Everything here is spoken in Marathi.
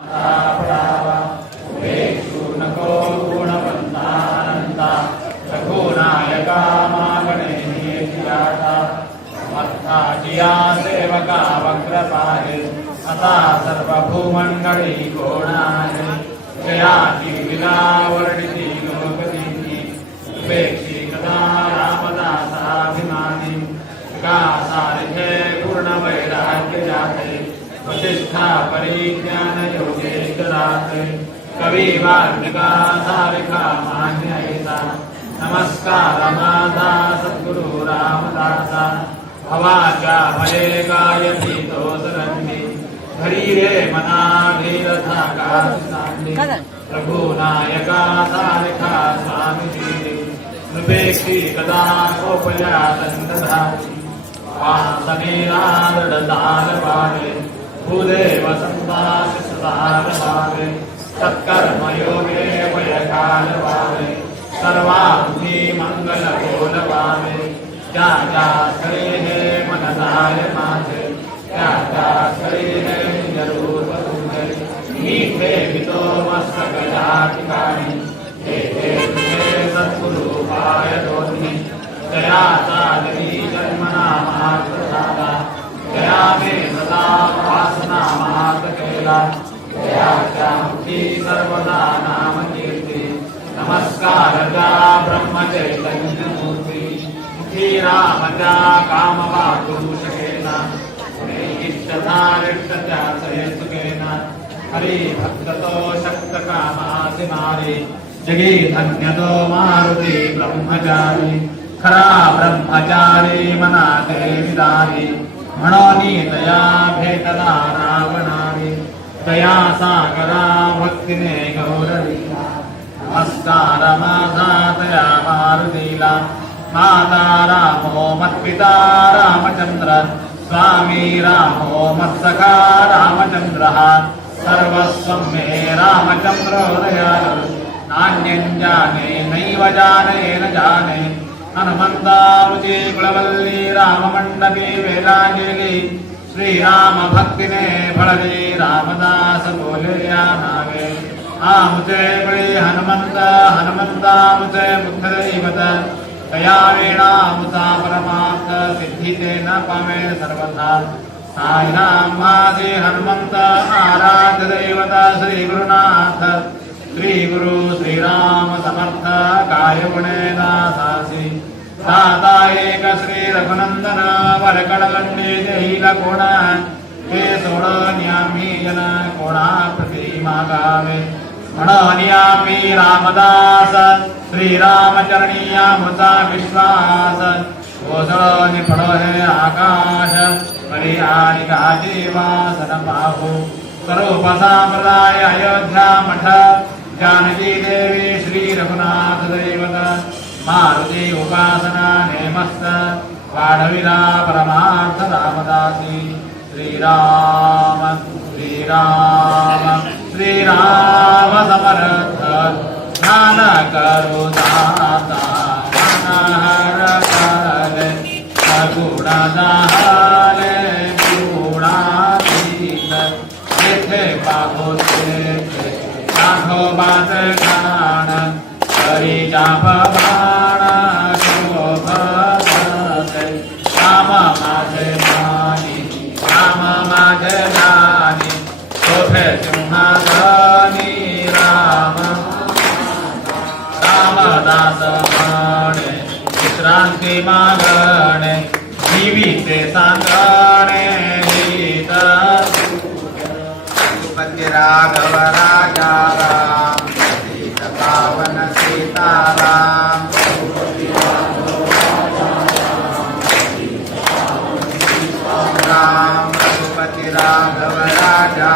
पडावा वेषु नको गुणवंतानंता रघुनायका मागणे जाता मत्था जिया सेवका वक्रपाहे आता सर्वभूमंडळी कोणाहे जयाची विलावर्णिती लोकदीनी उपेक्षी कदा रामदासाभिमानी विकासारिथे पूर्णवैराग्य जाते वसिष्ठा परिज्ञान योगेश्वराते कवी वाल्मिका सारिका मान्ययिता नमस्कार माता सद्गुरु रामदासा भवाच्या भये गायती तोसरंगी घरी रे मना धीरथा कासांडी प्रभु नायका सारिका स्वामी श्री नृपेक्षी कदा कोपया दंडधारी वासनीरादडाल पावे भूदेव संदास सदार पावे सत्कर्म योगे वयकाल पावे सर्वांगी मंगल बोल पावे त्या त्या खरे हे मनदाय माझे त्या त्या खरे हे निरूप तुझे मी प्रेमितो मस्तक या ठिकाणी हे तुझे सद्गुरु पाय दोन्ही जयाचा जरी जन्मना महात झाला जया मे सदा वासना महात केला जयाच्या मुखी सर्वदा नाम कीर्ती नमस्कार जा ब्रह्मचैतन्य मूर्ती मुखी रामच्या कामवाटू शकेना इष्टता रिष्टत्या सहेतुकेना हरी भक्ततो शक्त कामासी नारी जगी धन्यतो मारुती ब्रह्मचारी खरा ब्रह्मचारी मनाते विदारी म्हणोनी दया भेटला रावणारी दया सागरा भक्तीने गौरविला नमस्कार माझा दया मारुतीला माता रामो मत्पिता रामचंद्र स्वामी रामो मत्सखा रामचंद्र सर्वस्वं मे रामचंद्रो दयालु नान्यं जाने नैव जाने न जाने हनुमंतावती कुलवल्ली राममंडपी वेलांजलि श्रीराम भक्तिने फळली रामदास बोलया नावे आमुचे बळी हनुमंता मुचे मुख्य दैवत तया वेणामुता परमार्थ सिद्धिते न पामे सर्वथा साई राम माझे हनुमंत आराध्य दैवत श्री गुरुनाथ श्री गुरु श्रीराम समर्थ काय गुणे दासासी दाता एक श्री रघुनंदन वरकडलंडी जैल कोण हे सोडण्यामी जन कोणा प्रती मागावे म्हणून रामदास श्रीरामचरणीया मृता विश्वास कोसळणी पडो हे आकाश परी आणि काजी वासन पाहू स्वरूप संप्रदाय अयोध्या मठ जानकी देवी श्री रघुनाथ दैवत मारुती उपासना नेमस्त वाढविला परमार्थ रामदासी श्रीराम श्रीराम श्रीराम समर्थ ज्ञान करू दाता हर काले सगुण जाले गुणातीत येथे पाहोते नाथोबाच गाण हरी जाप बाण शोभते राम माझे मानी राम माझे जानी शोभे सिंहासनी राम रामदास म्हणे विश्रांती मागणे जीविते सांगणे गीत राघव राजा राम सीता पावन सीताराम राम रघुपति राघव राजा